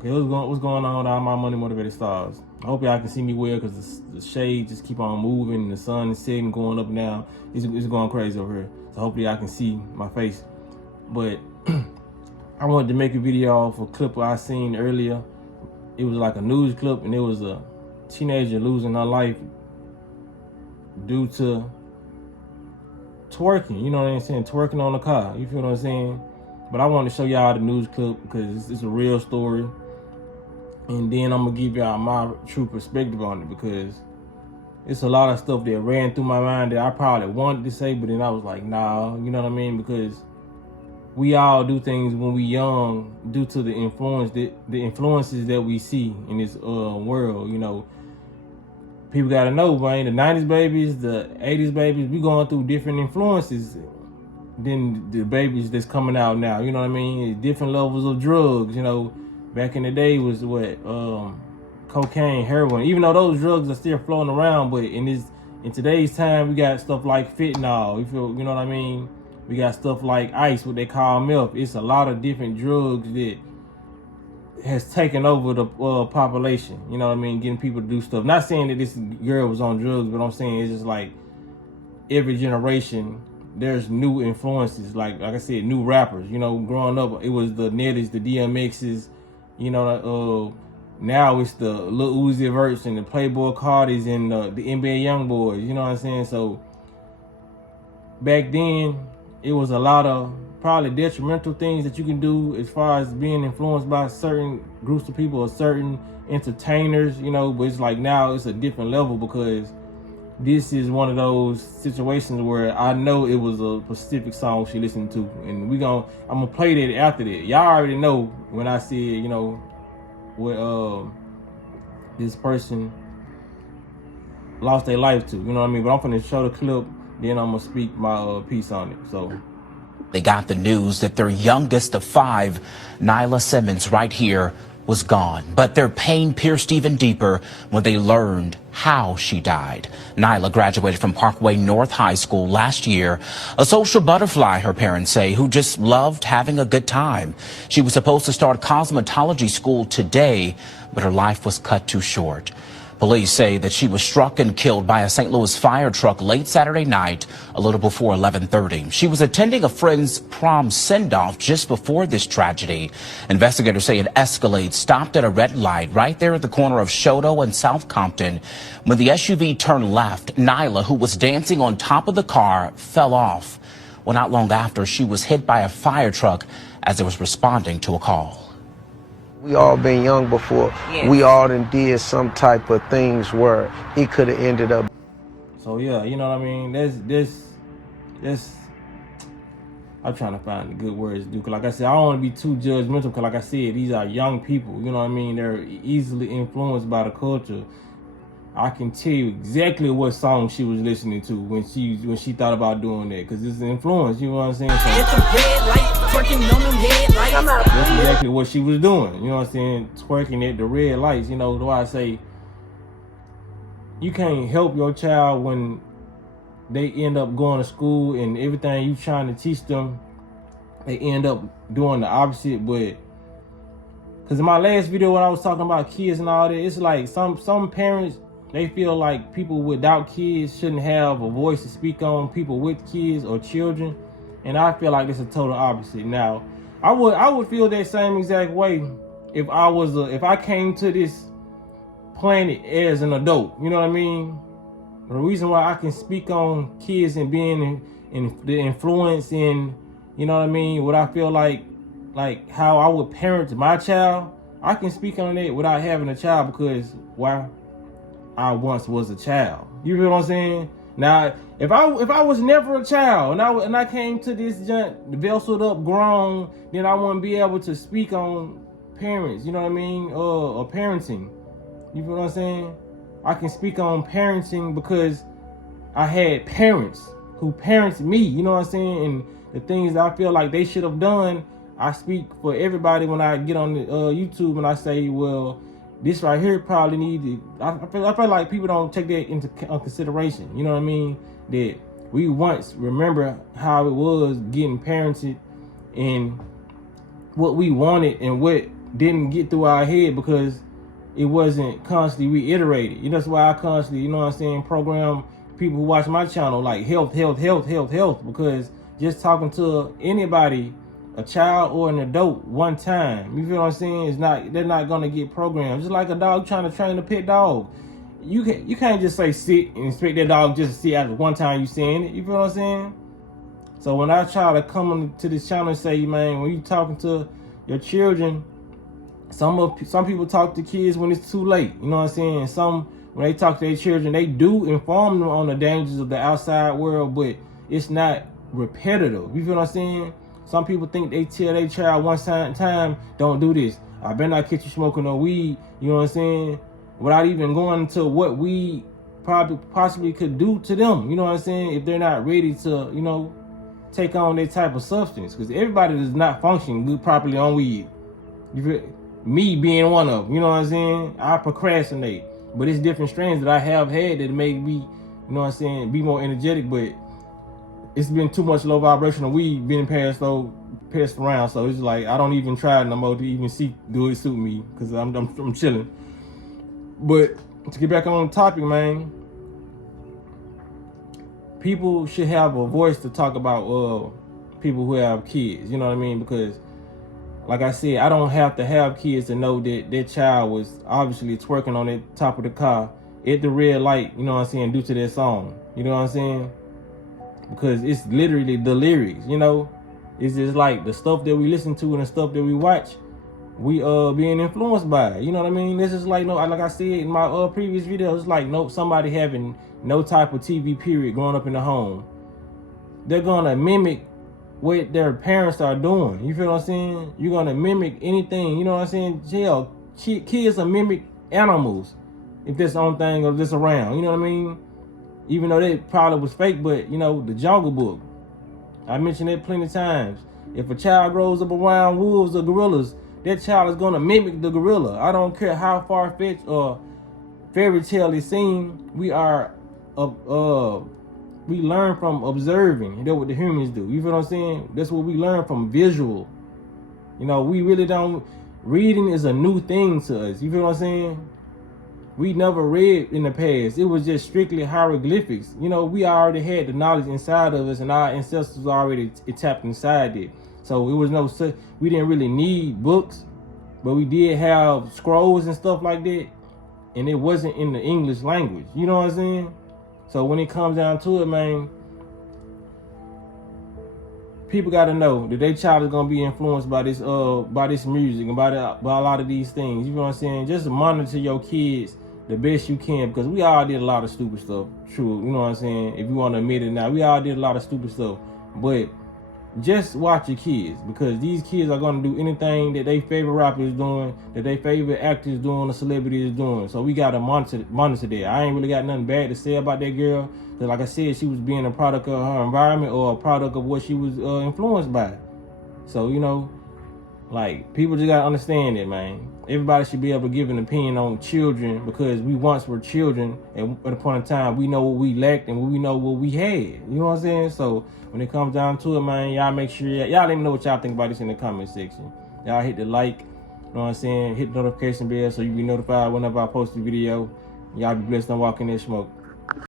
Okay, what's going on with all my money motivated stars? I hope y'all can see me well because the shade just keep on moving. The sun is setting, going up and down. It's going crazy over here. So hopefully y'all can see my face. But I wanted to make a video for a clip I seen earlier. It was like a news clip, and it was a teenager losing her life due to twerking. You know what I'm saying? Twerking on the car. You feel what I'm saying? But I wanted to show y'all the news clip because it's a real story. And then I'm gonna give y'all my true perspective on it because it's a lot of stuff that ran through my mind that I probably wanted to say, but then I was like, nah, you know what I mean? Because we all do things when we young due to the influences that we see in this world. You know, people gotta know, man, the 90s babies, the 80s babies, we going through different influences than the babies that's coming out now. You know what I mean? It's different levels of drugs, you know. Back in the day was what cocaine, heroin. Even though those drugs are still floating around, but in today's time, we got stuff like fentanyl. You know what I mean? We got stuff like ice, what they call meth. It's a lot of different drugs that has taken over the population. You know what I mean? Getting people to do stuff. Not saying that this girl was on drugs, but I'm saying it's just like every generation there's new influences. Like I said, new rappers. You know, growing up, it was the Netties, the DMXs. You know, now it's the Lil Uzi Verts and the Playboy Cartis and the NBA Youngboys. You know what I'm saying? So back then, it was a lot of probably detrimental things that you can do as far as being influenced by certain groups of people or certain entertainers. You know, but it's like now it's a different level because this is one of those situations where I know it was a specific song she listened to, and I'm gonna play that after that. Y'all already know when I said, you know, what this person lost their life to, you know what I mean? But I'm gonna show the clip, then I'm gonna speak my piece on it. So they got the news that their youngest of 5, Nyla Simmons, right here, was gone. But their pain pierced even deeper when they learned how she died. Nyla graduated from Parkway North High School last year, a social butterfly, her parents say, who just loved having a good time. She was supposed to start cosmetology school today, but her life was cut too short. Police say that she was struck and killed by a St. Louis fire truck late Saturday night, a little before 11:30. She was attending a friend's prom send-off just before this tragedy. Investigators say an Escalade stopped at a red light right there at the corner of Shoto and South Compton. When the SUV turned left, Nyla, who was dancing on top of the car, fell off. Well, not long after, she was hit by a fire truck as it was responding to a call. We all been young before. Yes. We all done did some type of things where it could have ended up. So yeah, you know what I mean? This I'm trying to find the good words to do. Cause like I said, I don't want to be too judgmental. Cause like I said, these are young people. You know what I mean? They're easily influenced by the culture. I can tell you exactly what song she was listening to when she thought about doing that, because it's an influence, you know what I'm saying? So that's exactly what she was doing, you know what I'm saying? Twerking at the red lights. You know, why I say you can't help your child when they end up going to school and everything you trying to teach them, they end up doing the opposite. But because in my last video when I was talking about kids and all that, it's like some parents, they feel like people without kids shouldn't have a voice to speak on people with kids or children, and I feel like it's a total opposite. Now, I would feel that same exact way if I came to this planet as an adult. You know what I mean? The reason why I can speak on kids and being in the influence in, you know what I mean, what I feel like how I would parent my child, I can speak on it without having a child because why? I once was a child. You feel what I'm saying? Now, if I was never a child and I came to this vesseled up grown, then I wouldn't be able to speak on parents. You know what I mean? Or parenting. You feel what I'm saying? I can speak on parenting because I had parents who parented me. You know what I'm saying? And the things that I feel like they should have done, I speak for everybody when I get on the YouTube and I say, well, this right here probably needed. I feel like people don't take that into consideration. You know what I mean? That we once remember how it was getting parented and what we wanted and what didn't get through our head because it wasn't constantly reiterated. You know, that's why I constantly, you know what I'm saying, program people who watch my channel like health, because just talking to anybody, a child or an adult, one time, you feel what I'm saying, they're not gonna get programmed. Just like a dog trying to train a pet dog. You can't just say sit and expect that dog just to sit after one time you saying it. You feel what I'm saying? So when I try to come to this channel and say, man, when you talking to your children, some people talk to kids when it's too late. You know what I'm saying? Some, when they talk to their children, they do inform them on the dangers of the outside world, but it's not repetitive. You feel what I'm saying? Some people think they tell their child one time, don't do this. I better not catch you smoking no weed. You know what I'm saying? Without even going into what we possibly could do to them. You know what I'm saying? If they're not ready to, you know, take on that type of substance. Because everybody does not function good properly on weed. You feel, me being one of them. You know what I'm saying? I procrastinate. But it's different strains that I have had that make me, you know what I'm saying, be more energetic. But it's been too much low vibrational weed being passed around. So it's like I don't even try no more to even do it suit me. Because I'm chilling. But to get back on the topic, man, people should have a voice to talk about people who have kids. You know what I mean? Because, like I said, I don't have to have kids to know that their child was obviously twerking on the top of the car at the red light. You know what I'm saying? Due to their song. You know what I'm saying? Because it's literally the lyrics. You know, it's just like the stuff that we listen to and the stuff that we watch. We being influenced by it. You know what I mean? This is like, like I said in my previous video, it's like somebody having no type of TV period growing up in the home. They're gonna mimic what their parents are doing. You feel what I'm saying? You're gonna mimic anything. You know what I'm saying? Hell, kids are mimic animals if that's the only thing of this around. You know what I mean? Even though that probably was fake, but you know, the Jungle Book. I mentioned it plenty of times. If a child grows up around wolves or gorillas, that child is going to mimic the gorilla. I don't care how far-fetched or fairy tale it seems. We learn from observing. That's what the humans do. You feel what I'm saying? That's what we learn from visual. You know, we really don't. Reading is a new thing to us. You feel what I'm saying? We never read in the past. It was just strictly hieroglyphics. You know, we already had the knowledge inside of us, and our ancestors already tapped inside it. So it was we didn't really need books, but we did have scrolls and stuff like that. And it wasn't in the English language. You know what I'm saying? So when it comes down to it, man, people got to know that their child is going to be influenced by this music and by a lot of these things. You know what I'm saying? Just monitor your kids the best you can, because we all did a lot of stupid stuff. True. You know what I'm saying? If you want to admit it now, we all did a lot of stupid stuff. But just watch your kids, because these kids are going to do anything that their favorite rapper is doing, that their favorite actor is doing, or celebrity is doing. So we got to monitor that. I ain't really got nothing bad to say about that girl, because like I said, she was being a product of her environment or a product of what she was influenced by. So, you know, like, people just got to understand it, man. Everybody should be able to give an opinion on children, because we once were children, and at a point in time, we know what we lacked and we know what we had. You know what I'm saying? So when it comes down to it, man, y'all make sure, y'all let me know what y'all think about this in the comment section. Y'all hit the like, you know what I'm saying? Hit the notification bell so you be notified whenever I post a video. Y'all be blessed on walking that smoke.